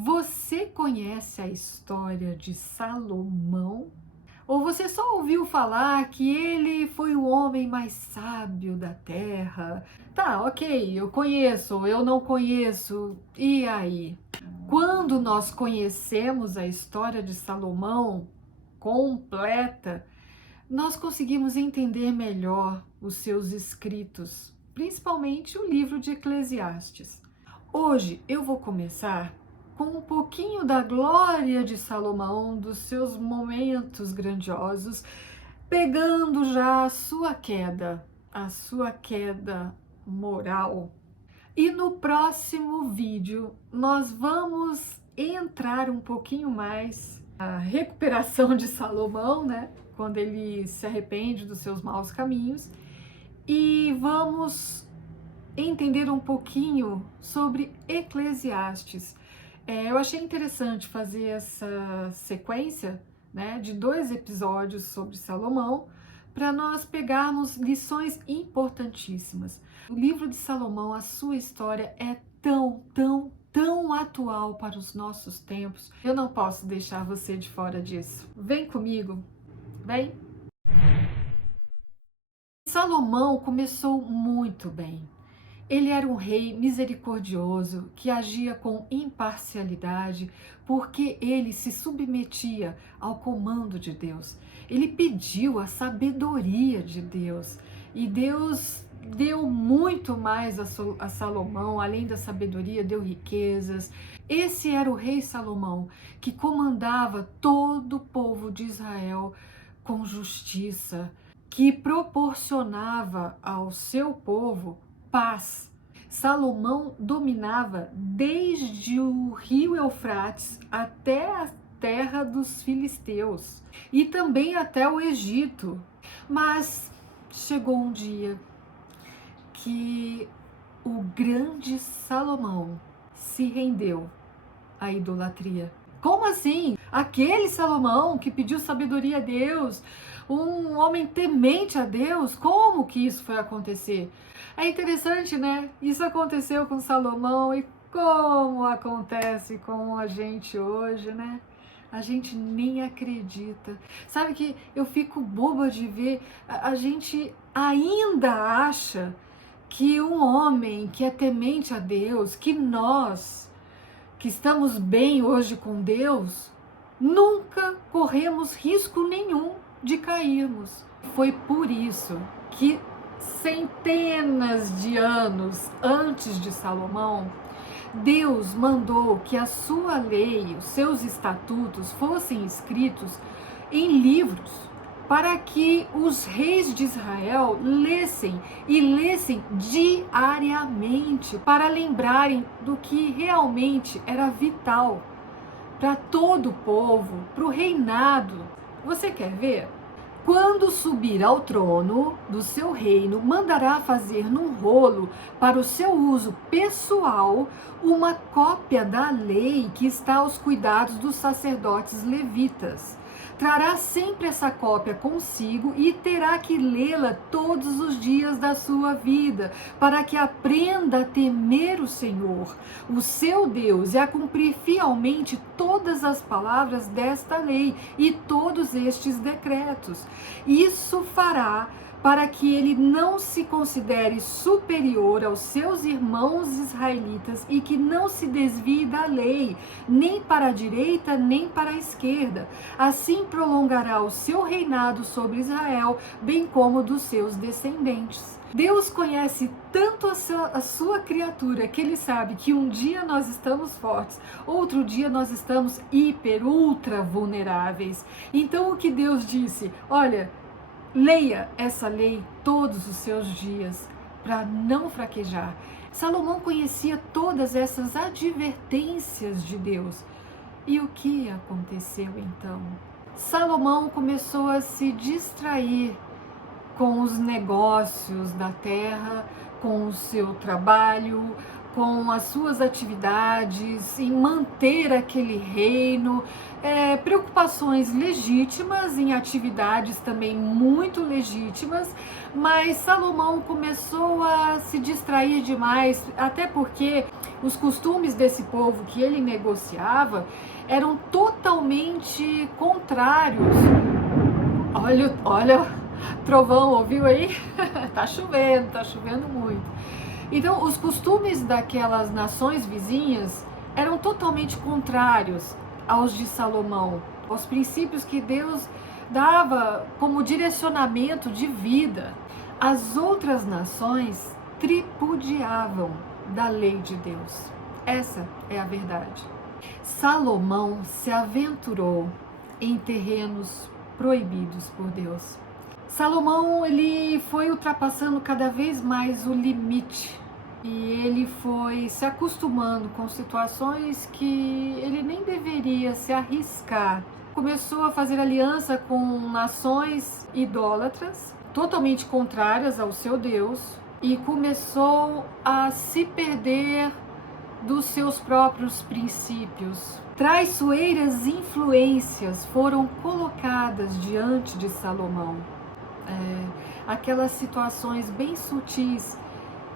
Você conhece a história de Salomão? Ou você só ouviu falar que ele foi o homem mais sábio da terra? Tá, ok, eu conheço, eu não conheço, e aí? Quando nós conhecemos a história de Salomão completa, nós conseguimos entender melhor os seus escritos, principalmente o livro de Eclesiastes. Hoje eu vou começar com um pouquinho da glória de Salomão, dos seus momentos grandiosos, pegando já a sua queda moral. E no próximo vídeo nós vamos entrar um pouquinho mais na recuperação de Salomão, né? Quando ele se arrepende dos seus maus caminhos, e vamos entender um pouquinho sobre Eclesiastes. Eu achei interessante fazer essa sequência, né, de 2 episódios sobre Salomão, para nós pegarmos lições importantíssimas. O livro de Salomão, a sua história é tão atual para os nossos tempos. Eu não posso deixar você de fora disso. Vem comigo, vem! Salomão começou muito bem. Ele era um rei misericordioso que agia com imparcialidade porque ele se submetia ao comando de Deus. Ele pediu a sabedoria de Deus e Deus deu muito mais a Salomão, além da sabedoria, deu riquezas. Esse era o rei Salomão que comandava todo o povo de Israel com justiça, que proporcionava ao seu povo paz. Salomão dominava desde o rio Eufrates até a terra dos filisteus e também até o Egito. Mas chegou um dia que o grande Salomão se rendeu à idolatria. Como assim? Aquele Salomão que pediu sabedoria a Deus, um homem temente a Deus, como que isso foi acontecer? É interessante, né? Isso aconteceu com Salomão e como acontece com a gente hoje, né? A gente nem acredita. Sabe que eu fico boba de ver, a gente ainda acha que um homem que é temente a Deus, que nós que estamos bem hoje com Deus, nunca corremos risco nenhum de cairmos. Foi por isso que centenas de anos antes de Salomão, Deus mandou que a sua lei, os seus estatutos fossem escritos em livros, para que os reis de Israel lessem e lessem diariamente, para lembrarem do que realmente era vital para todo o povo, para o reinado. Você quer ver? Quando subir ao trono do seu reino, mandará fazer num rolo para o seu uso pessoal uma cópia da lei que está aos cuidados dos sacerdotes levitas. Trará sempre essa cópia consigo e terá que lê-la todos os dias da sua vida, para que aprenda a temer o Senhor, o seu Deus, e a cumprir fielmente todas as palavras desta lei e todos estes decretos. Isso fará para que ele não se considere superior aos seus irmãos israelitas e que não se desvie da lei, nem para a direita, nem para a esquerda. Assim prolongará o seu reinado sobre Israel, bem como dos seus descendentes. Deus conhece tanto a sua criatura que ele sabe que um dia nós estamos fortes, outro dia nós estamos ultra vulneráveis. Então o que Deus disse? Olha, leia essa lei todos os seus dias para não fraquejar. Salomão conhecia todas essas advertências de Deus. E o que aconteceu então? Salomão começou a se distrair com os negócios da terra, com o seu trabalho, com as suas atividades, em manter aquele reino, preocupações legítimas, em atividades também muito legítimas, mas Salomão começou a se distrair demais, até porque os costumes desse povo que ele negociava eram totalmente contrários. Olha, trovão, ouviu aí? Tá chovendo muito. Então, os costumes daquelas nações vizinhas eram totalmente contrários aos de Salomão, aos princípios que Deus dava como direcionamento de vida. As outras nações tripudiavam da lei de Deus. Essa é a verdade. Salomão se aventurou em terrenos proibidos por Deus. Salomão, ele foi ultrapassando cada vez mais o limite e ele foi se acostumando com situações que ele nem deveria se arriscar. Começou a fazer aliança com nações idólatras, totalmente contrárias ao seu Deus, e começou a se perder dos seus próprios princípios. Traiçoeiras influências foram colocadas diante de Salomão. Aquelas situações bem sutis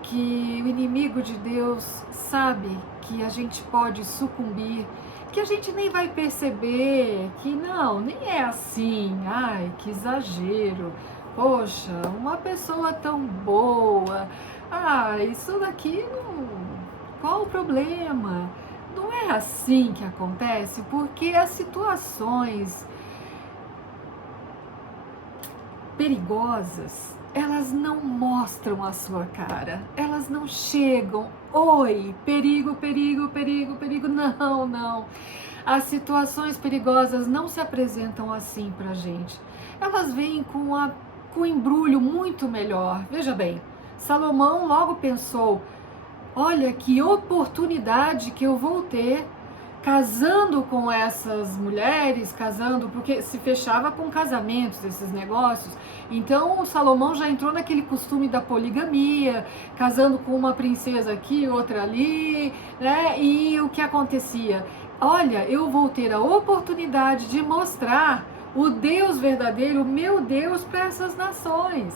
que o inimigo de Deus sabe que a gente pode sucumbir, que a gente nem vai perceber, que não, nem é assim, ai, que exagero, poxa, uma pessoa tão boa, isso daqui não, qual o problema? Não é assim que acontece, porque as situações perigosas, elas não mostram a sua cara, elas não chegam, oi, perigo, perigo, perigo, perigo, não. As situações perigosas não se apresentam assim pra gente, elas vêm com um embrulho muito melhor. Veja bem, Salomão logo pensou, olha que oportunidade que eu vou ter casando com essas mulheres, porque se fechava com casamentos, esses negócios. Então o Salomão já entrou naquele costume da poligamia, casando com uma princesa aqui, outra ali, né? E o que acontecia? Olha, eu vou ter a oportunidade de mostrar o Deus verdadeiro, o meu Deus, para essas nações.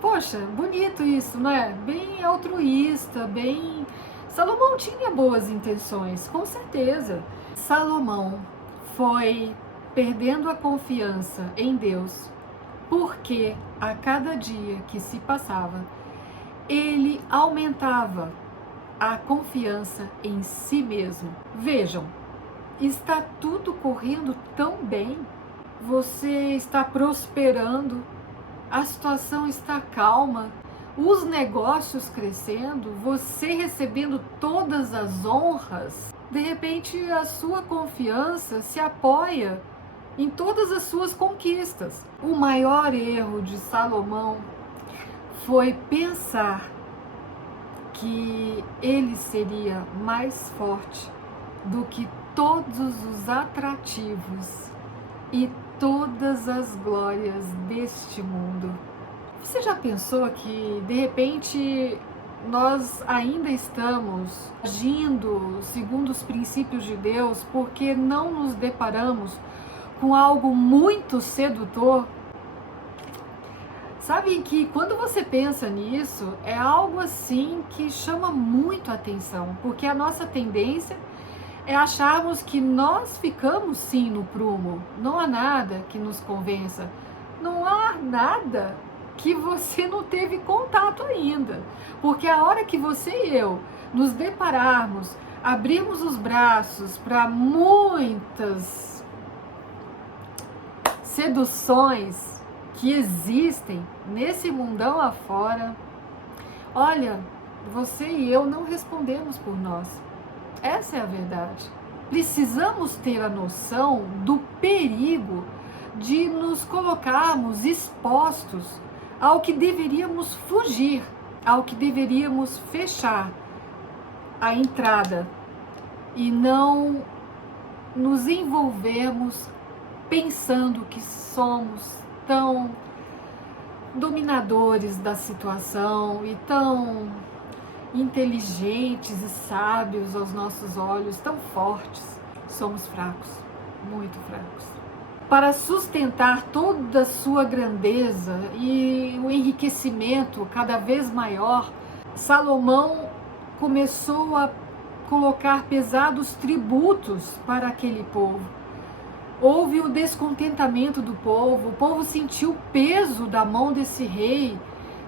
Poxa, bonito isso, não é? Bem altruísta, bem... Salomão tinha boas intenções, com certeza. Salomão foi perdendo a confiança em Deus, porque a cada dia que se passava, ele aumentava a confiança em si mesmo. Vejam, está tudo correndo tão bem, você está prosperando, a situação está calma, os negócios crescendo, você recebendo todas as honras. De repente a sua confiança se apoia em todas as suas conquistas. O maior erro de Salomão foi pensar que ele seria mais forte do que todos os atrativos e todas as glórias deste mundo. Você já pensou que, de repente, nós ainda estamos agindo segundo os princípios de Deus porque não nos deparamos com algo muito sedutor? Sabe que quando você pensa nisso, é algo assim que chama muito a atenção, porque a nossa tendência é acharmos que nós ficamos sim no prumo, não há nada que nos convença, não há nada que você não teve contato ainda, porque a hora que você e eu nos depararmos, abrirmos os braços para muitas seduções que existem nesse mundão afora, olha, você e eu não respondemos por nós. Essa é a verdade. Precisamos ter a noção do perigo de nos colocarmos expostos ao que deveríamos fugir, ao que deveríamos fechar a entrada e não nos envolvermos pensando que somos tão dominadores da situação e tão inteligentes e sábios aos nossos olhos, tão fortes, somos fracos, muito fracos. Para sustentar toda a sua grandeza e o enriquecimento cada vez maior, Salomão começou a colocar pesados tributos para aquele povo. Houve o descontentamento do povo, o povo sentiu o peso da mão desse rei,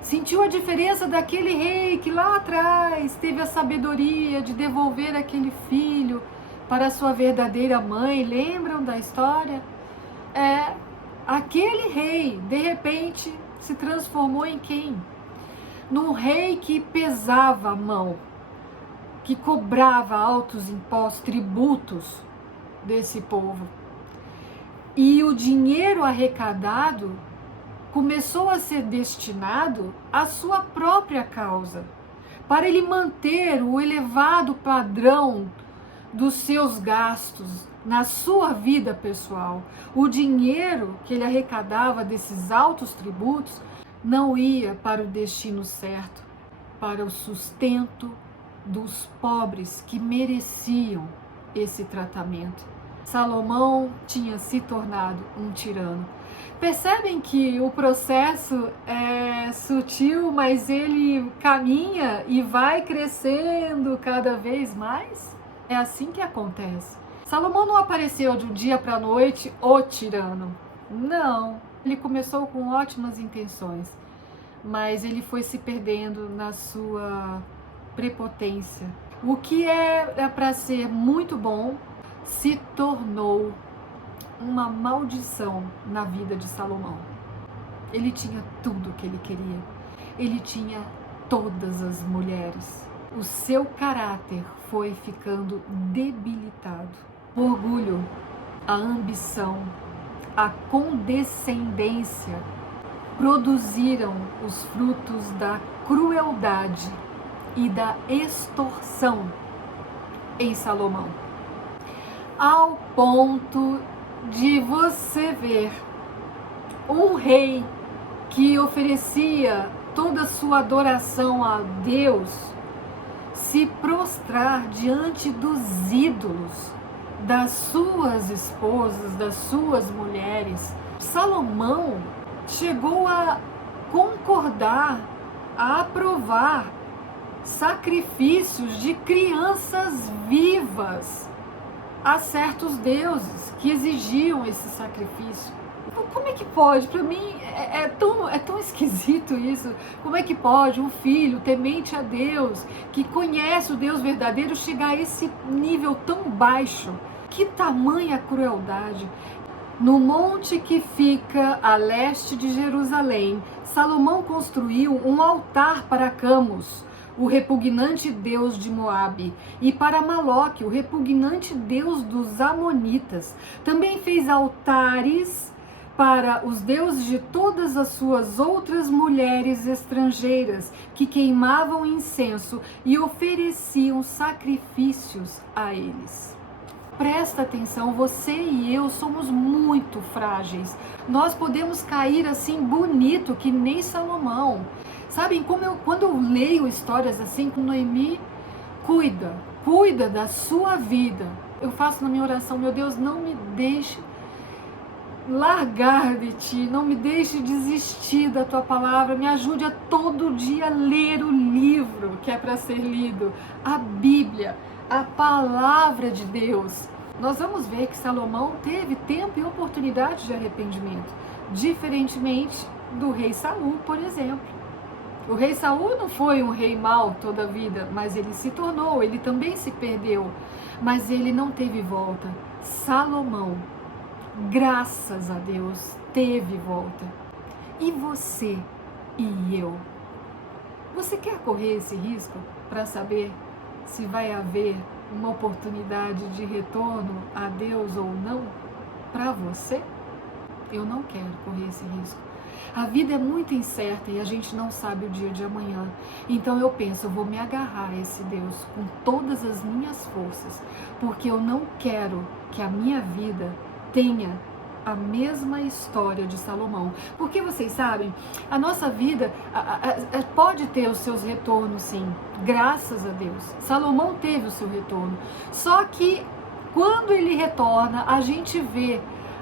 sentiu a diferença daquele rei que lá atrás teve a sabedoria de devolver aquele filho para a sua verdadeira mãe. Lembram da história? Aquele rei, de repente, se transformou em quem? Num rei que pesava a mão, que cobrava altos impostos, tributos desse povo. E o dinheiro arrecadado começou a ser destinado à sua própria causa, para ele manter o elevado padrão dos seus gastos na sua vida pessoal. O dinheiro que ele arrecadava desses altos tributos não ia para o destino certo, para o sustento dos pobres que mereciam esse tratamento. Salomão tinha se tornado um tirano. Percebem que o processo é sutil, mas ele caminha e vai crescendo cada vez mais? É assim que acontece. Salomão não apareceu de um dia para a noite o tirano. Não, ele começou com ótimas intenções, mas ele foi se perdendo na sua prepotência. O que é para ser muito bom se tornou uma maldição na vida de Salomão. Ele tinha tudo o que ele queria. Ele tinha todas as mulheres. O seu caráter foi ficando debilitado. O orgulho, a ambição, a condescendência produziram os frutos da crueldade e da extorsão em Salomão, ao ponto de você ver um rei que oferecia toda a sua adoração a Deus se prostrar diante dos ídolos das suas esposas, das suas mulheres. Salomão chegou a concordar, a aprovar sacrifícios de crianças vivas a certos deuses que exigiam esse sacrifício. Como é que pode? Para mim é tão esquisito isso. Como é que pode um filho temente a Deus, que conhece o Deus verdadeiro, chegar a esse nível tão baixo? Que tamanha crueldade! No monte que fica a leste de Jerusalém, Salomão construiu um altar para Camus, o repugnante deus de Moabe, e para Maloque, o repugnante deus dos Amonitas. Também fez altares para os deuses de todas as suas outras mulheres estrangeiras, que queimavam incenso e ofereciam sacrifícios a eles. Presta atenção, você e eu somos muito frágeis. Nós podemos cair assim bonito, que nem Salomão. Sabem, quando eu leio histórias assim com Noemi, cuida da sua vida. Eu faço na minha oração: meu Deus, não me deixe largar de ti, não me deixe desistir da tua palavra, me ajude a todo dia ler o livro que é para ser lido, a Bíblia, a palavra de Deus. Nós vamos ver que Salomão teve tempo e oportunidade de arrependimento, diferentemente do rei Saul, por exemplo. O rei Saul não foi um rei mau toda a vida, mas ele se tornou, ele também se perdeu, mas ele não teve volta. Salomão, graças a Deus, teve volta. E você e eu? Você quer correr esse risco para saber se vai haver uma oportunidade de retorno a Deus ou não para você? Eu não quero correr esse risco. A vida é muito incerta e a gente não sabe o dia de amanhã. Então eu penso, eu vou me agarrar a esse Deus com todas as minhas forças, porque eu não quero que a minha vida tenha a mesma história de Salomão. Porque vocês sabem, a nossa vida pode ter os seus retornos, sim, graças a Deus. Salomão teve o seu retorno. Só que quando ele retorna, a gente vê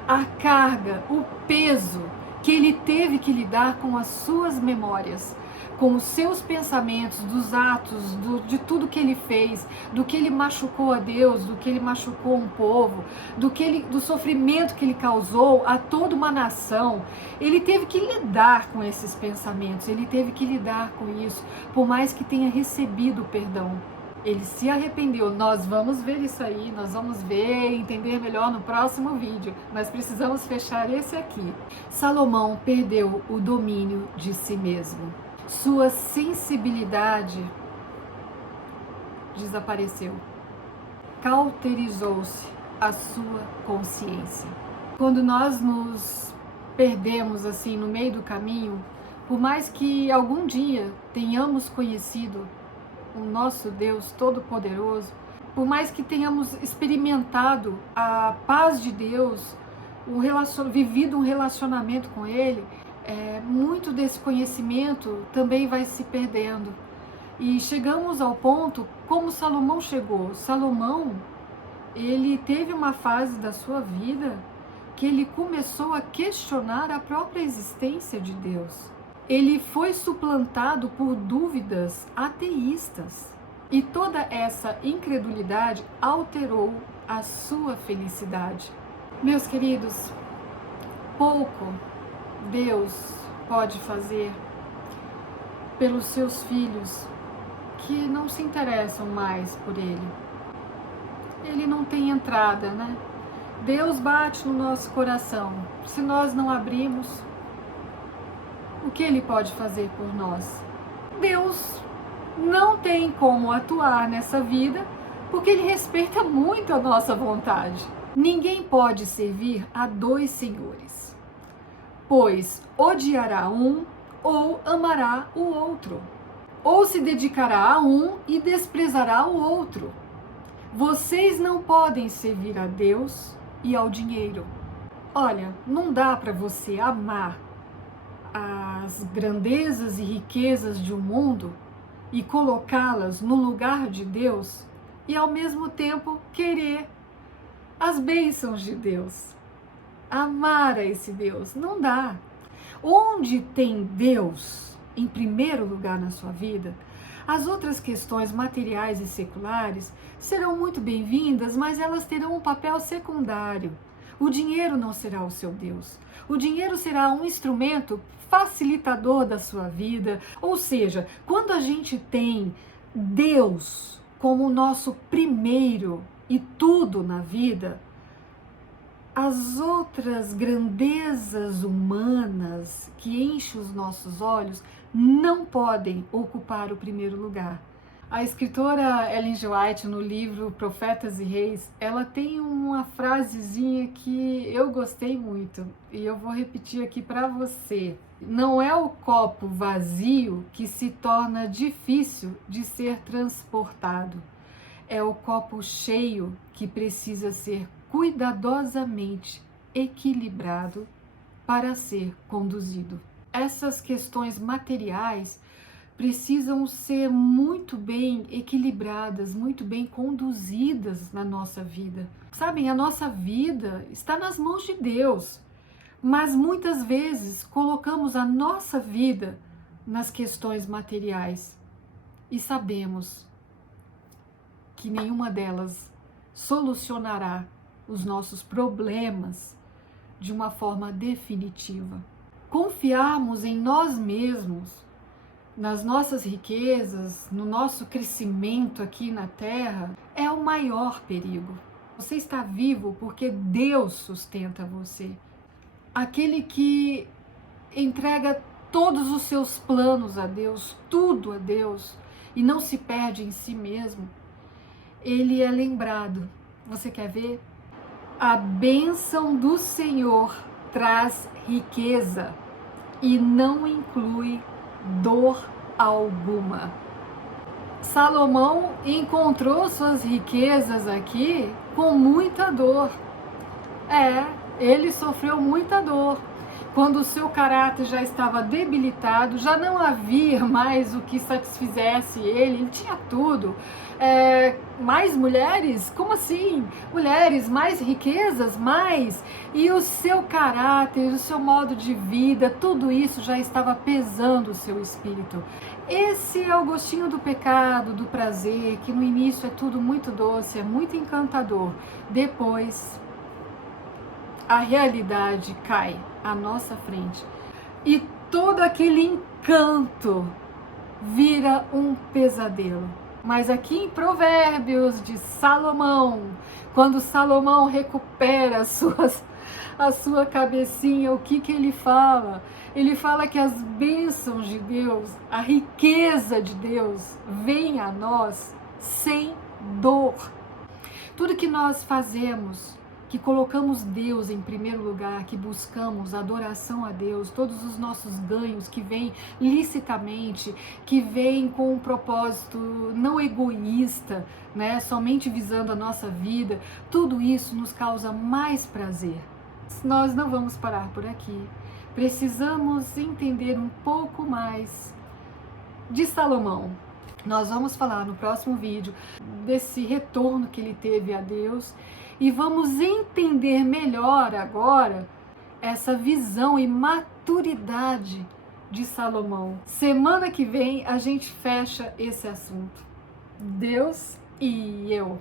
a carga, o peso que ele teve que lidar com as suas memórias, com os seus pensamentos, dos atos, de tudo que ele fez, do que ele machucou a Deus, do que ele machucou um povo, do sofrimento que ele causou a toda uma nação. Ele teve que lidar com esses pensamentos, ele teve que lidar com isso, por mais que tenha recebido o perdão. Ele se arrependeu. Nós vamos ver isso aí, nós vamos ver e entender melhor no próximo vídeo. Nós precisamos fechar esse aqui. Salomão perdeu o domínio de si mesmo. Sua sensibilidade desapareceu. Cauterizou-se a sua consciência. Quando nós nos perdemos assim no meio do caminho, por mais que algum dia tenhamos conhecido o nosso Deus Todo-Poderoso, por mais que tenhamos experimentado a paz de Deus, vivido um relacionamento com Ele, muito desse conhecimento também vai se perdendo. E chegamos ao ponto como Salomão chegou. Salomão, ele teve uma fase da sua vida que ele começou a questionar a própria existência de Deus. Ele foi suplantado por dúvidas ateístas. E toda essa incredulidade alterou a sua felicidade. Meus queridos, pouco Deus pode fazer pelos seus filhos que não se interessam mais por Ele. Ele não tem entrada, né? Deus bate no nosso coração. Se nós não abrimos, o que Ele pode fazer por nós? Deus não tem como atuar nessa vida porque Ele respeita muito a nossa vontade. Ninguém pode servir a dois senhores, pois odiará um ou amará o outro, ou se dedicará a um e desprezará o outro. Vocês não podem servir a Deus e ao dinheiro. Olha, não dá para você amar as grandezas e riquezas de um mundo e colocá-las no lugar de Deus e ao mesmo tempo querer as bênçãos de Deus. Amar a esse Deus, não dá. Onde tem Deus em primeiro lugar na sua vida, as outras questões materiais e seculares serão muito bem-vindas, mas elas terão um papel secundário. O dinheiro não será o seu Deus. O dinheiro será um instrumento facilitador da sua vida. Ou seja, quando a gente tem Deus como o nosso primeiro e tudo na vida, as outras grandezas humanas que enchem os nossos olhos não podem ocupar o primeiro lugar. A escritora Ellen G. White, no livro Profetas e Reis, ela tem uma frasezinha que eu gostei muito e eu vou repetir aqui para você. Não é o copo vazio que se torna difícil de ser transportado, é o copo cheio que precisa ser cuidadosamente equilibrado para ser conduzido. Essas questões materiais precisam ser muito bem equilibradas, muito bem conduzidas na nossa vida. Sabem, a nossa vida está nas mãos de Deus, mas muitas vezes colocamos a nossa vida nas questões materiais e sabemos que nenhuma delas solucionará os nossos problemas de uma forma definitiva. Confiarmos em nós mesmos, nas nossas riquezas, no nosso crescimento aqui na Terra, é o maior perigo. Você está vivo porque Deus sustenta você. Aquele que entrega todos os seus planos a Deus, tudo a Deus, e não se perde em si mesmo, ele é lembrado. Você quer ver? A bênção do Senhor traz riqueza e não inclui dor alguma. Salomão encontrou suas riquezas aqui com muita dor. Ele sofreu muita dor. Quando o seu caráter já estava debilitado, já não havia mais o que satisfizesse ele tinha tudo. Mais mulheres? Como assim? Mulheres, mais riquezas? Mais? E o seu caráter, o seu modo de vida, tudo isso já estava pesando o seu espírito. Esse é o gostinho do pecado, do prazer, que no início é tudo muito doce, é muito encantador. Depois, a realidade cai à nossa frente e todo aquele encanto vira um pesadelo. Mas aqui em Provérbios de Salomão, quando Salomão recupera a sua cabecinha, o que ele fala? Ele fala que as bênçãos de Deus, a riqueza de Deus vem a nós sem dor. Tudo que nós fazemos, que colocamos Deus em primeiro lugar, que buscamos adoração a Deus, todos os nossos ganhos que vêm licitamente, que vêm com um propósito não egoísta, né, somente visando a nossa vida, tudo isso nos causa mais prazer. Nós não vamos parar por aqui. Precisamos entender um pouco mais de Salomão. Nós vamos falar no próximo vídeo desse retorno que ele teve a Deus e vamos entender melhor agora essa visão e maturidade de Salomão. Semana que vem a gente fecha esse assunto. Deus e eu.